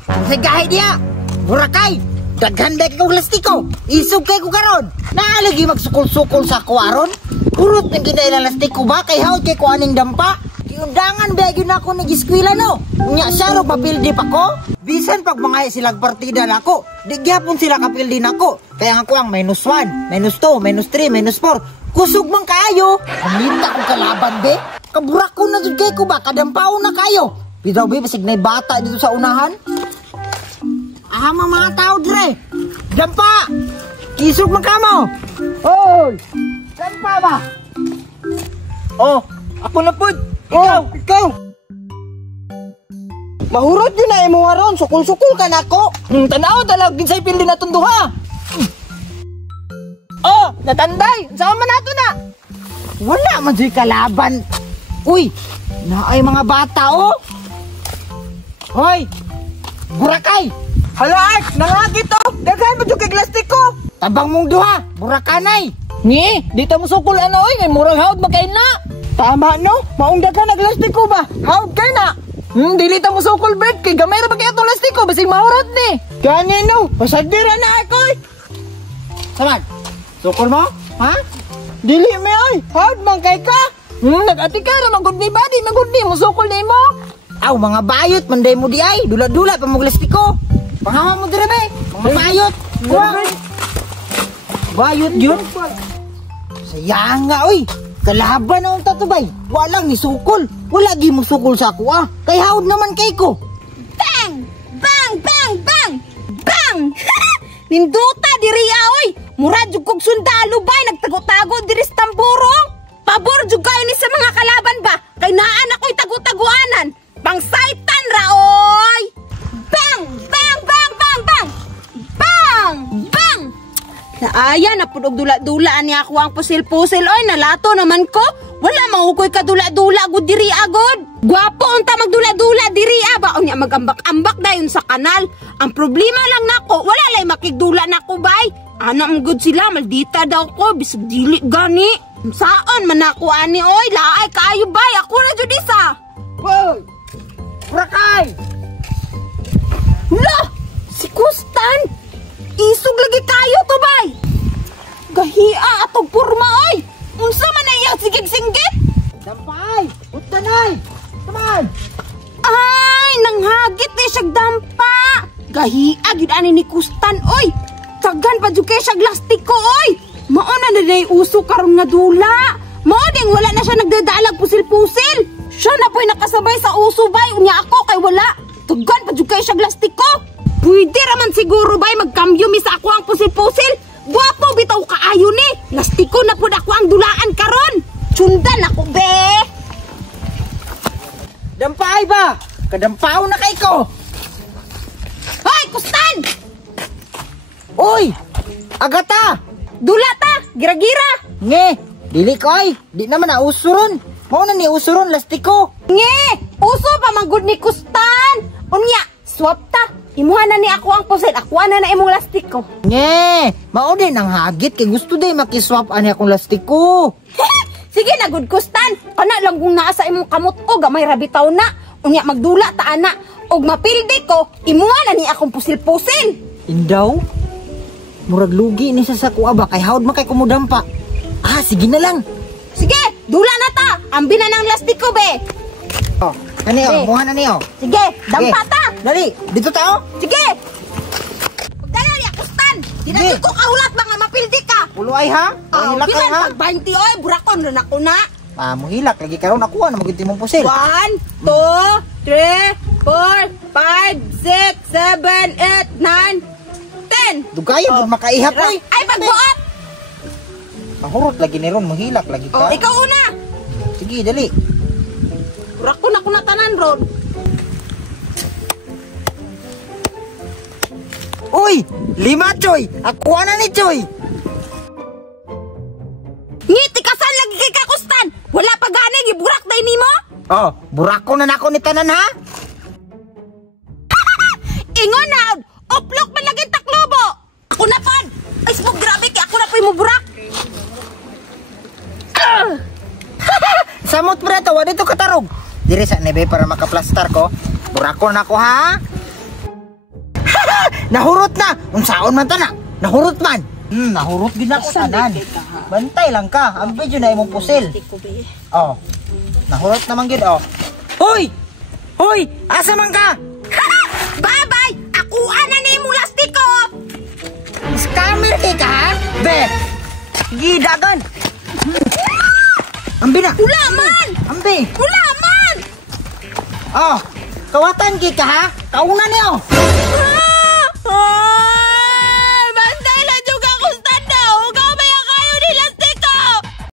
Sigahe diya. Burakay. Daghan ba kong lastiko. Isog kay ko karon. Naalagi magsukol-sukol sa kuwaron. Urot ng ginay na lastiko ba? Kay haot kay kuaning dampa. Kiundangan ba yun ako nag-eskwila no? Unya siya ro papildi pa ko. Bisan pag mga silang partida na ako. Di gyapon sila kapildi na ako. Kaya ako ang -1, -2, -3, -4. Kusog man kayo. Amita ko kalaban be. Kaburak ko na dyan kay ko ba? Kadampaw na kayo. Bitaw be, pasig na bata dito sa unahan. Ahama mga tao dire. Dampa! Kisog man kamo. Hoy! Dampa ba? Oh, ako na po. Ikaw. Mahurot din na imo aron. Sukul-sukul ka na ako. Tanaw talagin sa ipildi na tunduha. Oh, natanday. Saan man nato na? Wala man di kalaban. Uy, naay mga bata oh. Hoy, Burakay. Hala Art, nangagit oh. Daghan mo kay plastic ko. Tabang mong duha, Burakanay. Ni, dito mo sukul ano oy, kay murag haud magkain na. Tama no, maong daghan na plastic ko ba? Haud kay na. Dili ta mo sukul bread kay gamay ra ba kay atong plastic ko basig mahurot ni. Gani no, pasadira na ako. Samad. Sukul mo? Ha? Dili me oy, haud man kay ka. Nag-ati ka ra magud ni body, magud ni mo sukul nimo. Aw mga bayot manday mo di ay, dula-dula pa mo plastic ko. Pangawa mo dire be, mga bayot. Bayot yun. Sayang nga oy. Kalaban na ang tatubay. Walang ni sukol. Wala gi mo sukol sa ako ah. Kay haud naman kay ko. Bang! Bang! Bang! Bang! Bang! Ninduta diri oy. Murad jud kog sundalo bay nagtago-tago diri sa tamburong. Pabor jud kay ni sa mga kalaban ba? Kay naan ako'y tago-taguanan. Pang saitan ra oy. Bang! Bang! Bang! Bang! Bang! Bang! Bang! Naaya na pud og dula-dulaan ni ako ang pusil-pusil oy nalato naman ko. Wala mahukoy ka dula-dula gud diri agod. Gwapo unta magdula-dula diri ba unya magambak-ambak dayon sa kanal. Ang problema lang nako wala lay makigdula nako bay. Ana mo gud sila maldita daw ko bisig dili gani. Saan man ako ani oy laay kaayo bay ako na jud isa. Hoy! Burakay! Lo! Si Kustan! Isog lagi kayo to bay! Gahia atong purma oy! Unsa man na iya sigig-singgit? Dampay! Uttanay! Taman! Ay! Nanghagit eh siyag dampa! Gahia gid ani ni Kustan oy! Tagan pa jud kay siyag lastiko oy! Mauna na day uso karon nga dula! Mao ding wala na siya nagdadalag pusil-pusil! Siya na po'y nakasabay sa uso bay unya ako kay wala! Tagan pa jud kay siyag lastiko! Pwede raman siguro bay magkambyo mi sa ako ang pusil-pusil! Gwapo bitaw kaayo ni! Lastiko na po ako ang dulaan karon! Tsundan ako be! Dampay ba? Kadampaw na kay ko! Hoy! Kustan! Uy! Agata! Dulata! Gira-gira! Nge! Dili ko ay! Di naman na usuron! Mao na ni usuron lastiko! Nge! Uso pa manggod ni Kustan! Unya! Swap ta! Imuha na ni ako ang pusil! Ako na imong lastiko! Nge! Mao din ang hagit kay gusto day makiswap ani akong lastiko! Sige na good Kustan! Kana lang kung naa sa imong kamot o gamay rabitaw na! Unya magdula ta ana! Og mapildi ko! Imuha na ni akong pusil-pusil! Indaw? Murag lugi ni sa sakuha ba kay haud man kay kumudampa. Ah, sige na lang. Sige, dula na ta. Ambi na ng lastiko be. Oh, kani oh, muha na niyo. Sige, dampa ta. Dali, dito ta oh. Sige. Pagdala ni Kustan. Di na ko kahulat ba nga mapildi ka. Pulo ay ha? Hilak ay ha? Pag 20 oy, burakon ron ako na. Ah, mohilak lagi karon nakuha na magiti mong pusil. 1, 2, 3, 4, 5, 6, 7, 8, 9, 10. Dugayan pud makaihap ay. Ay pagbuot. Mahurot lagi ni ron, mohilak lagi ka. Oh, ikaw una. Sige, dali. Burakon ako na tanan ron. Uy, 5 Choy. Ako na ni Choy. Ngiti kasan lagi kay Kakustan. Wala pa gani giburak day nimo. Oh, burako na nako ni tanan ha. Ingon na. Uplok man lagi taklobo. Ako na pan. Ay smog grabe kay ako na po'y mo burak. Samot pre to, dito katarog. Dire sa nebe para makaplastar ko. Burako na ako ha. Nahurot na. Unsaon man ta na? Nahurot man. Nahurot gid ako tanan. Bantay lang ka. Ang video na imong pusil. Oh. Nahurot naman gid oh. Hoy! Hoy! Asa man ka? Babay! Akuan na ni mong lastiko! Scammer ka ha? Be! Gidagan! Ambi na! Ulaman! Ambi! Ulaman! Oh! Kawatan ka ha? Kauna niyo!